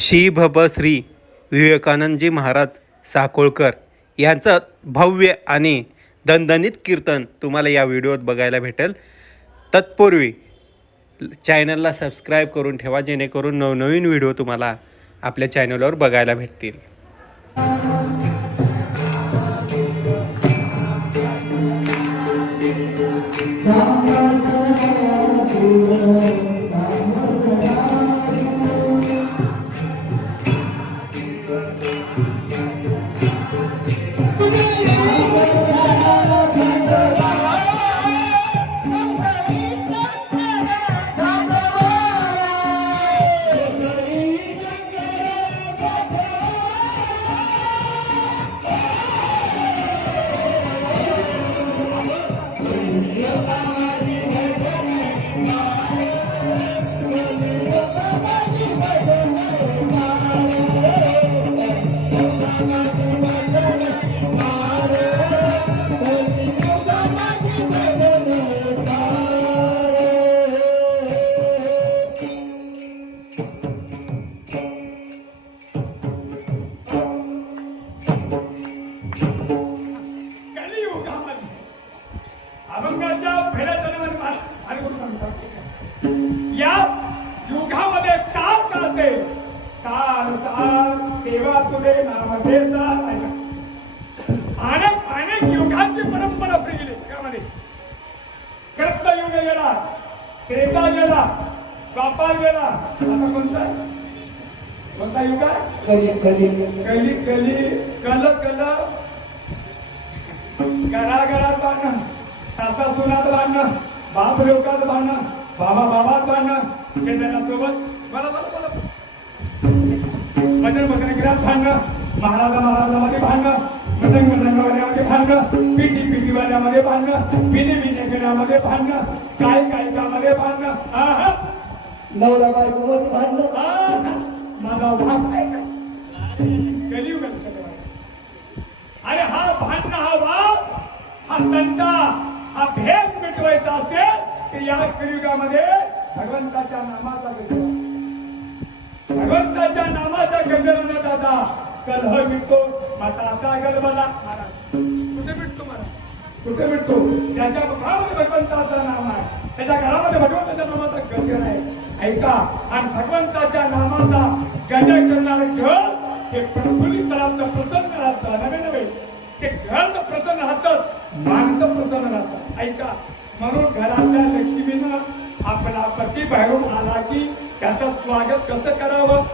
श्री भब श्री विवेकानंदजी महाराज साकोळकर यांचं भव्य आणि दणदणीत कीर्तन तुम्हाला या व्हिडिओत बघायला भेटेल. तत्पूर्वी चॅनलला सबस्क्राईब करून ठेवा जेणेकरून नवनवीन व्हिडिओ तुम्हाला आपल्या चॅनलवर बघायला भेटतील. बांधणं सासा सुनात बांधणं बाप लोकात बांधणं बाबा बाबात बांधणं शेजाऱ्यासोबत बोला बोला बोला. भजन भजनगिरात भांडणं महाराजा महाराजामध्ये भांडणं मृदंग मृदंगवाल्यामध्ये भांडणं पिटी पिटीवाल्यामध्ये भांडणं बिने बिनेगिरामध्ये भांडणं काय कायकामध्ये भांडणं. नवरा बायको मध्ये भांडणं माझा भाग आहे. कलियुग लक्षात अरे हा भांडण हा वाद हा संता हा भेद मिटवायचा असेल तर या कलियुगामध्ये भगवंताच्या नामाचा गजर. भगवंताच्या नामाचा गजर न दादा कलह मिटतो माता गलबला महाराज. कुठे मिटतो मला? कुठे मिटतो? त्याच्या घरामध्ये भगवंताचा नाम आहे. त्याच्या घरामध्ये भगवंताच्या नामाचा गजर आहे. ऐका आणि भगवंताच्या नामाचा गजर करणारे घर हे प्रफुल्लित राहतं प्रसन्न राहतं नवे नवे. ते घर प्रसन्न राहतं माणसं प्रसन्न ऐका म्हणून घरातल्या लक्ष्मीनं आपला पती बाहेरून आला की त्याचं स्वागत कसं करावं?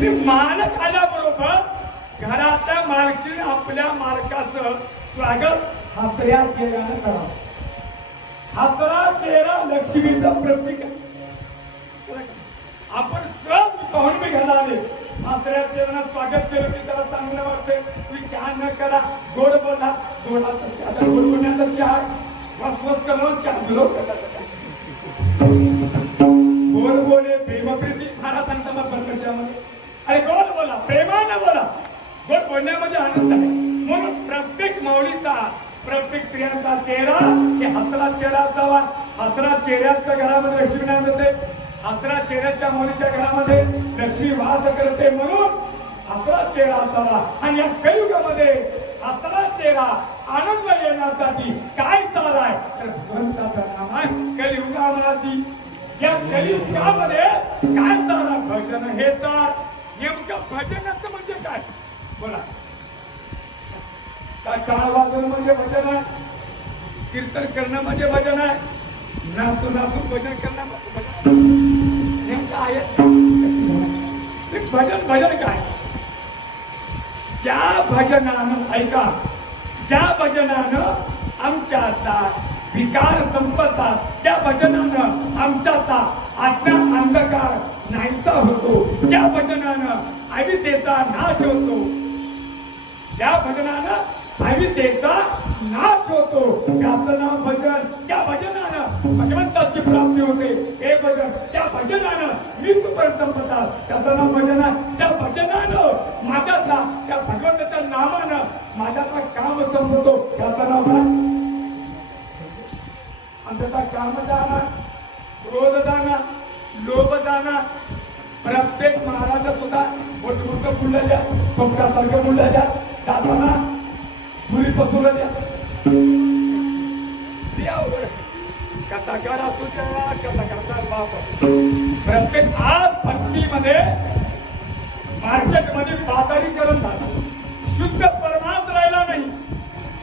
ते मालक आल्याबरोबर घरातल्या मालकीने आपल्या मालकाचं स्वागत हातऱ्या चेहऱ्यानं करावं. हातरा चेहरा लक्ष्मीचं प्रतीक आहे. आपण सहज पाहून मी घ्यायला आले हसऱ्या चेहऱ्यानं स्वागत केलं की त्याला चांगलं वाटतंय तुम्ही चहा न करा. गोड बोला. गोडाचा चहा गोड बोलण्याचा चहा फसफस करून चहा विरोध गोड बोले प्रेमप्रीती फारा सांगता मग परमेश्वरामध्ये अरे गोड बोला. प्रेमानं बोला. गोड बोलण्यामध्ये आनंद आहे. म्हणून प्रत्येक माऊलीचा प्रत्येक स्त्रियांचा चेहरा हे हसरा चेहरा असावा. हसरा चेहऱ्याच्या घरामध्ये लक्ष्मी नांद होते चेहऱ्याच्या मुलीच्या घरामध्ये लक्ष्मी वास करते म्हणून हसरा चेहरा असावा. आणि या कलयुगामध्ये हसरा चेहरा आनंद येण्यासाठी काय चालाय तर भगवंताचं नाम आहे कलियुगामाची या कलियुगामध्ये काय चालणार भजन हे तर नेमकं भजनाचं म्हणजे काय? बोला. काय टाळ वाजवणं म्हणजे भजन आहे? कीर्तन करणं म्हणजे भजन आहे? नाचून नाचून भजन करणं म्हणजे भजन आहे. ते भजन भजन काय ज्या भजनानं ऐका ज्या भजनानं आमच्या विकार संपतात त्या भजनानं आमचा आत्मा अंधकार नाहीसा होतो ज्या भजनानं अवितेचा नाश होतो ज्या भजनानं अवितेचा नाश होतो. त्याचं नाव भजन त्या भजनानं भगवंताची प्राप्ती होते. हे भजन त्या भजनानं मृत्यूपर्यंत संपतात त्याचं नाव भजन आहे. त्या भजनानं माझ्यातला त्या भगवंताच्या नामानं माझ्यातला काम संपतो. त्याचं नाव काय? कामदाना क्रोधदाना लोभदाना प्रत्येक महाराज सुद्धा मोठमोठं बुडल्या कपड्यासारखं फुलल्या. दादाना मुली पसरल्या कथा करा तुझ्या कथा बाप प्रत्येक आज भक्तीमध्ये मार्केटमध्ये सादरीकरण झालं. शुद्ध परमार्थ राहिला नाही.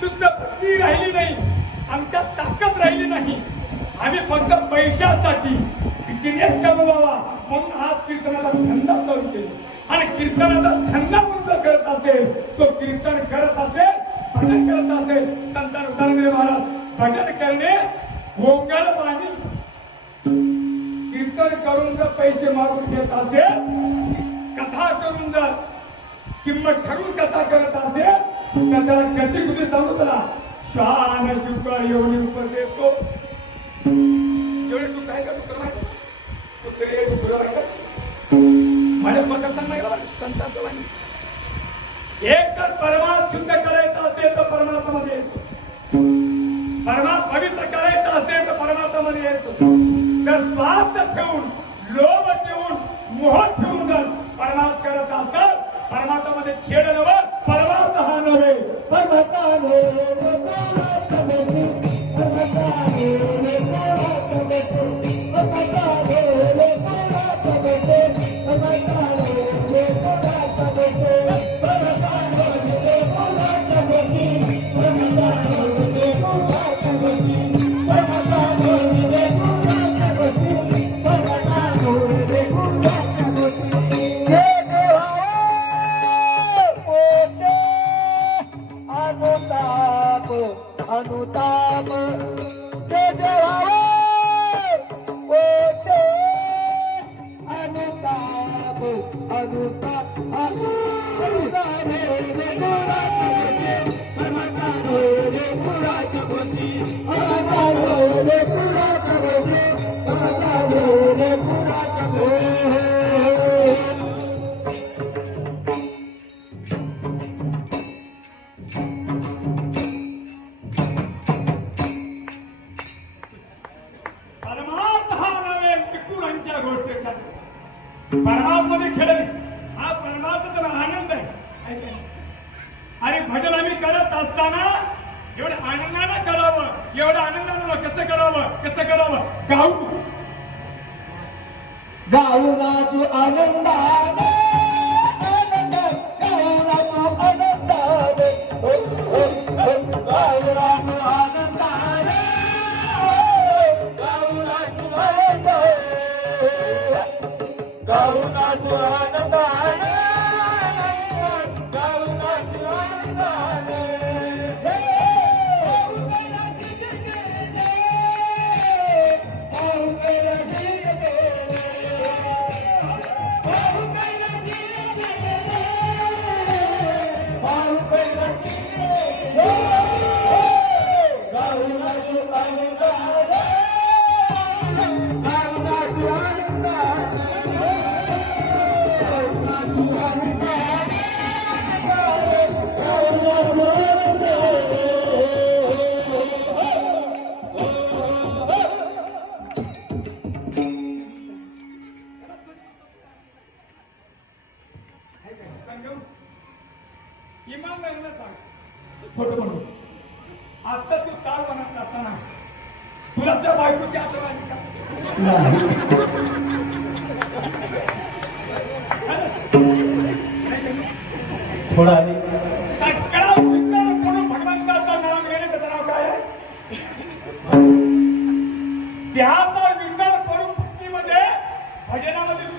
शुद्ध भक्ती राहिली नाही. आमच्या ताकद राहिली नाही. आम्ही फक्त पैशासाठी बिझनेस बाबा म्हणून आज कीर्तनाला धंदा चालू केला. आणि कीर्तनाचा धंदा कोणता करत असेल तो कीर्तन करत असेल भजन करत असेल संतान उदाहरण महाराज भजन करणे गोंगाल पाणी कीर्तन करून जर पैसे मारून घेत असेल कथा करून जर किंमत ठरून कथा करत असेल तर त्याला गती कुठे समुद्रा शान शुक्र एवढी रुपये देतो एवढे तू काय का डुकर माहिती तू तरी डुकर माझ्या मतात सांगायला संतांचं वाणी एक तर परमार्थ शुद्ध करायचं असेल तर परमार्थामध्ये येतो परमार्थ पवित्र करायचं असेल तर परमार्थामध्ये येतो गोष्टीसाठी परमार्थमध्ये हा परमार्थाचा आनंद आहे आणि भजन आम्ही करत असताना एवढं आनंदानं करावं एवढं आनंदानं कसं करावं कसं करावं? गाऊ. गाऊना राजू आनंदाने. आनंद करुणा सुहान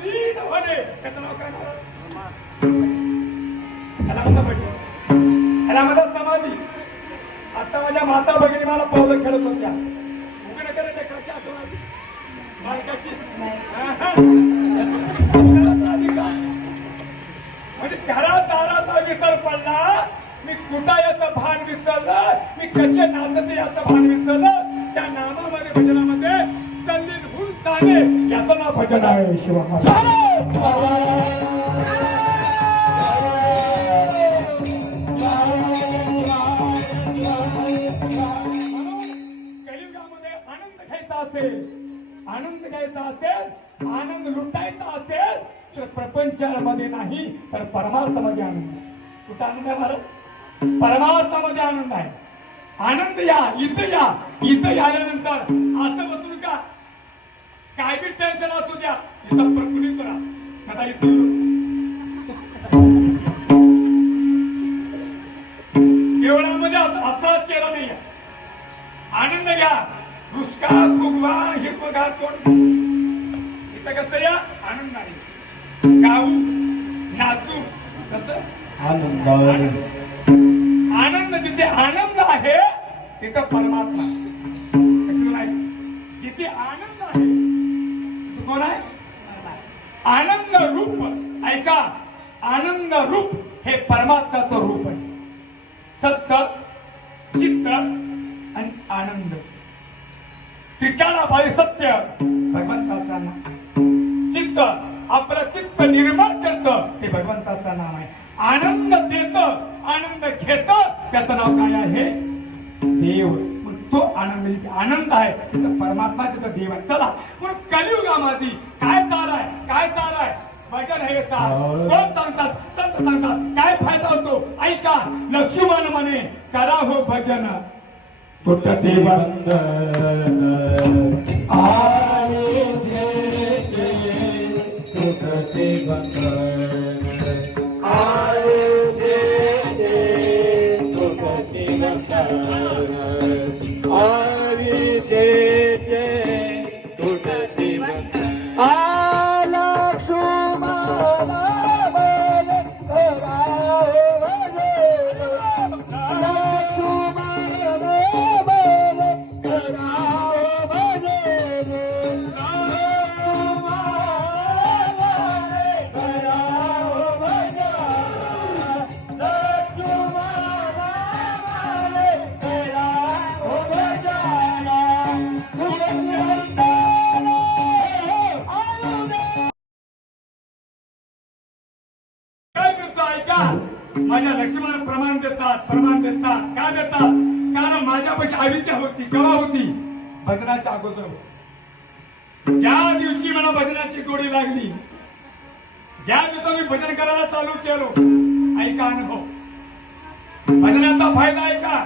भजनामध्ये होणे त्याचं नाव काय त्याला त्याला समाधी आता माझ्या माता भगिनी मला पावलं खेळत होत्या उघड करत एकाची आठवण आली. मालकाची म्हणजे घरात दाराचा विसर पडला मी कुठं याचं भान विसरलं मी कसे नाचते याचं भान विसरलं त्या नामामध्ये भजनामध्ये होऊन याचं नाव भजन आहे शिवा आनंद घ्यायचा असेल आनंद घ्यायचा असेल आनंद लुटायचा असेल. तर प्रपंचामध्ये नाही तर परमार्थामध्ये आनंद कुठं आनंद आहे. महाराज परमार्थामध्ये आनंद आहे. आनंद या इथं या इथं आल्यानंतर असं बसून काय बी टेन्शन असू द्या इथं प्रकृती करा. आता इथं देवळामध्ये असं चेहरा नाही. आनंद घ्या. रुसका फुगवा हिरवगा तोंड. इथं कसं या? आनंद आहे. गाऊ नाचू कसं? आनंद जिथे आनंद आहे तिथं परमात्मा. आनंद रूप. ऐका आनंद रूप हे परमात्माचं रूप आहे. सत्य चित्त आणि आनंद. चित्ताला भाई सत्य भगवंताचा नाम चित्त आपलं चित्त निर्माण करतं ते भगवंताचं नाम आहे. आनंद देत आनंद घेत त्याचं नाव काय आहे? देव. तो आनंद जिथे आनंद आहे. तिथं परमात्मा तिथं देव आहे. चला पण कलियुगामध्ये काय चाल आहे? काय चाल आहे? भजन हे चाल. कोण सांगतात? संत सांगतात. काय फायदा होतो? ऐका लक्ष्मण म्हणे करा हो भजन. तुटते बंधन काय माझ्यापाशी अविद्या होती केव्हा होती भजनाच्या अगोदर. ज्या दिवशी मला भजनाची गोडी लागली ज्या दिवशी मी भजन करायला चालू केलो ऐका अनुभव. भजनाचा फायदा ऐका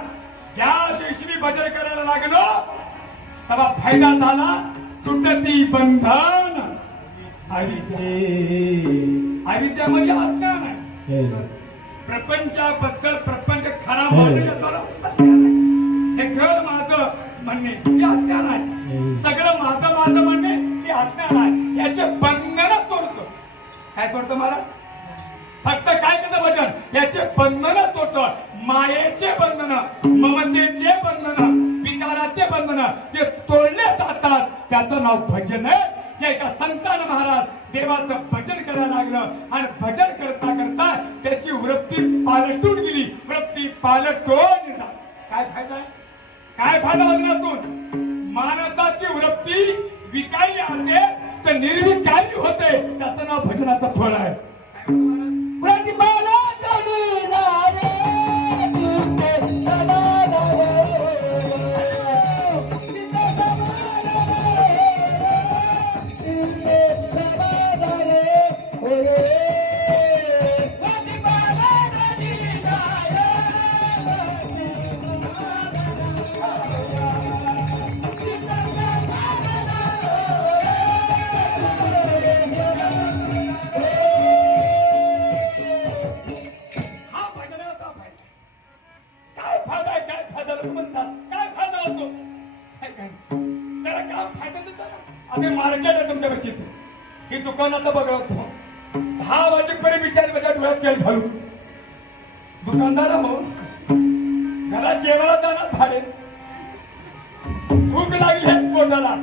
ज्या दिवशी मी भजन करायला लागलो तेव्हा फायदा झाला तुटती बंधन. अविद्ये अविद्या म्हणजे अज्ञान आहे. प्रपंचाबद्दल प्रपंच खरा मानणं हे खेळ माझं म्हणणे हे अज्ञान आहे सगळं माझं माझं म्हणणे हे अज्ञान आहे याचे बंधन तोडतो. काय तोडतो मला फक्त काय करतं भजन याचे बंधन तोडतो. मायेचे बंधन ममतेचे बंधन विकाराचे बंधन जे तोडले जातात त्याचं नाव भजन आहे. या एका संतान महाराज देवाचं भजन करायला लागलं. आणि भजन करता करता त्याची वृत्ती पालटून गेली. वृत्ती पालटून. काय फायदा आहे? काय फायदा भजनातून मानसाची वृत्ती विकायली असते तर निर्विकायली होते. त्याचं नाव भजनाचं फळ आहे. प्रतिपाला ही बघत बघतो दहा वाजेपर्यंत विचार माझ्या डोळ्यात तेल घालू दुकानदार हो घरात जेवायला जाणार भाडे भूक लागली आहे पोटाला.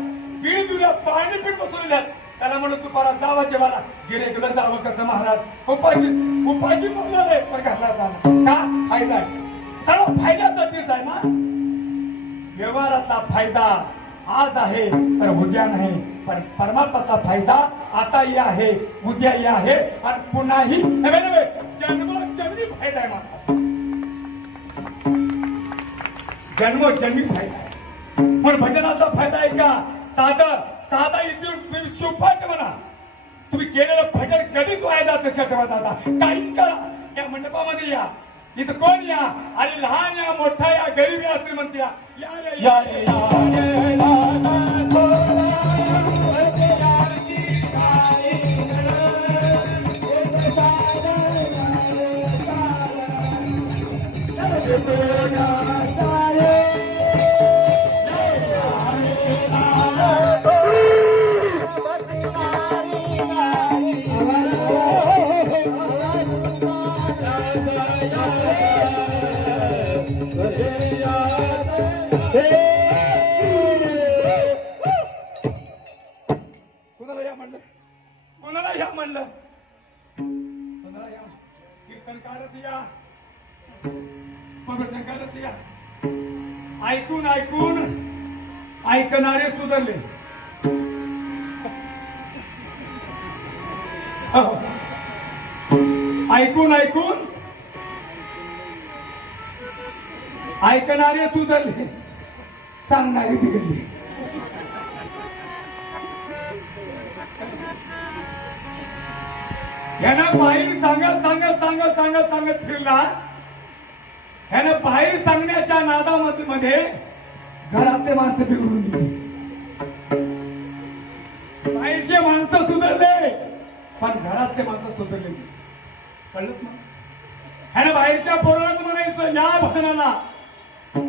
पीठ दुल्या पाणी पीठ बसवलेलं त्याला म्हणून तू परत जावा जेवायला गेले गेलं जावं कसं महाराज? उपाशी उपाशी म्हणलं नाही पण घरला जाणार का? फायदा आहे. सर्व फायदा तीच आहे ना. व्यवहारातला फायदा. आज आहे तर उद्या नाही. पण परमात्माचा फायदा आताही आहे उद्याही आहे आणि पुन्हाही नव्हे नव्हे जन्मोजन्मी फायदा आहे माझा जन्मजन्मी फायदा आहे. पण भजनाचा फायदा आहे का? साधा साधा इथे सुफाट म्हणा. तुम्ही केलेलं भजन कधीच वाया जात लक्षात ठेवा दादा. काही करा. या मंडपामध्ये या. इथं कोण या? आणि लहान या मोठा या गरीब या श्रीमंत या. या रे, या कोणाला या म्हणलं कोणाला या म्हणलं कोणाला या कीर्तन काढत या प्रवचन काढत या ऐकून ऐकून ऐकणारे सुधारले हो. ऐकून ऐकून ऐकणारे सुधारले सांगणारे बिघडली. ह्यानं बाहेर सांगत सांगत सांगत सांगत सांगत फिरला. ह्यानं बाहेर सांगण्याच्या नादामध्ये मध्ये घरातले माणसं बिघडून गेली. बाहेरचे माणसं सुधारले पण घरातले माणसं सुधारले नाही. ना? ह्यानं बाहेरच्या पोरालाच म्हणायचं या भजनाला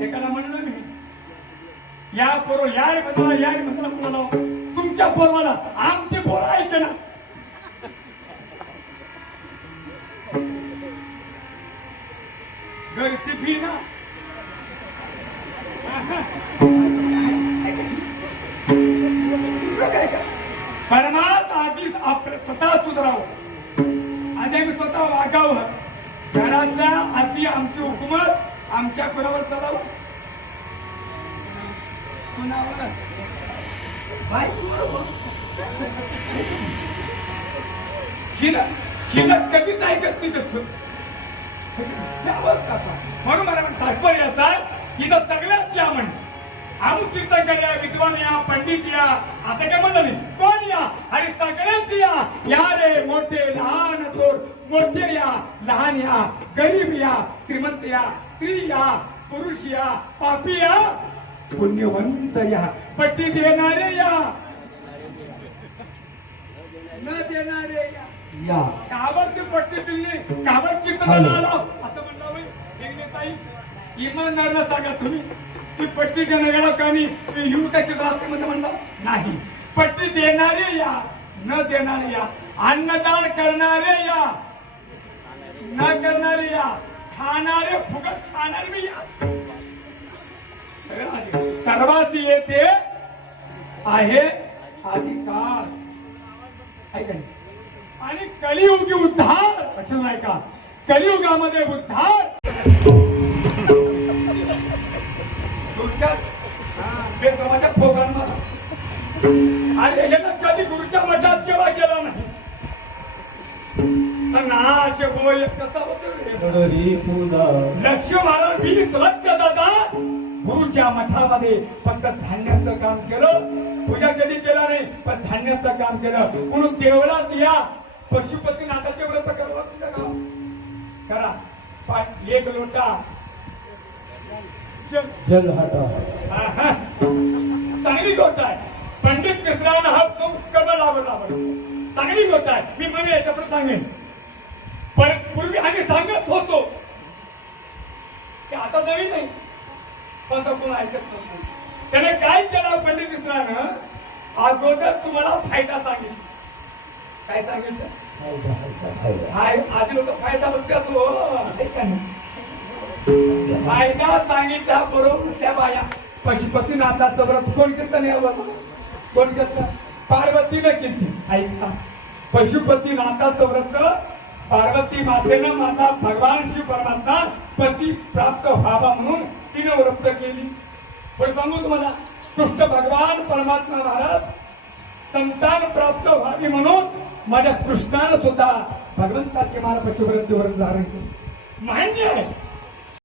एकाला म्हणलं मी या पोरो यार रे यार या रे तुमच्या पोरवाला आमचे पोरं ऐकते ना घरची फी ना परमात आधीच आपलं स्वतः सुधारावं आधी आम्ही स्वतः वागावं घरातल्या आधी आमची हुकूमत आमच्या कुणावर चालावं कुणावर बायकोवर. हिला हिला कधीच ऐकत नाही तसं. म्हणून मला म्हणतात, तात्पर्य असा इथं सगळ्याच या म्हण अमुक तीर्थंकर या विद्वान या पंडित या असं काय म्हणलं नाही. कोण या? आणि सगळ्याच या. या रे मोठे लहान थोर मोठे या लहान या गरीब या श्रीमंत या स्त्री या पुरुष या पापी या पुण्यवंत या पट्टी देणारे या. न देणारे या. या. कावर ती पट्टी दिली. कीर्तन हॅलो. आला. असं म्हणलं होय ताई. इमानदारला सांगा तुम्ही. ती पट्टी देणाऱ्याला कानी येऊ त्याची रास्ते मध्ये म्हणलं नाही. पट्टी देणारे या. न देणारे या. अन्नदान करणारे या. न करणारे या. खाणारे फुगत खाणारे बी या. सर्वात येते आहे अधिकार. ऐका. आणि कलियुगी उद्धार वचन नाही का? कलियुगामध्ये उद्धार. आणि याच्यानं कधी गुरुच्या मठात सेवा केला नाही. नाश होय कसा होतो? लक्ष महाराज मी लक्ष दादा. गुरुच्या मठामध्ये फक्त धान्याचं काम केलं. पूजा कधी केला नाही पण धान्याचं काम केलं. म्हणून देवळात या. पशुपती नाथाचे व्रत करवा तुझ्या. करा. पण एक लोटा. जल- हटा. चांगली गोष्ट आहे. पंडित मिश्रांना हा आवडला आवडला चांगली गोष्ट आहे. मी म्हणे याच्याकडे सांगेन. पण पूर्वी आम्ही सांगत होतो. की आता नवीन नाही पण तो कोण ऐकत नसतो. त्याने काय केलं पंडित मिश्रानं अगोदर तुम्हाला फायदा सांगितला. काय सांगितलं आधी लोक फायदा बघतात हो फायदा सांगितला बरोबर त्या बाया. पशुपतीनाथाचं व्रत कोण करतं नाही बाबा कोण केलं पार्वतीनं किती ऐकता पशुपतीनाथाचं व्रत पार्वती मातेनं माझा भगवान शिव परमात्मा पती प्राप्त व्हावा म्हणून तिनं व्रत केली. पण सांगू तुम्हाला कृष्ण भगवान परमात्मा महाराज संतान प्राप्त व्हावी म्हणून माझ्या कृष्णानं सुद्धा भगवंताचे मला पशुव्रत व्रत धारण केले. मान्य आहे.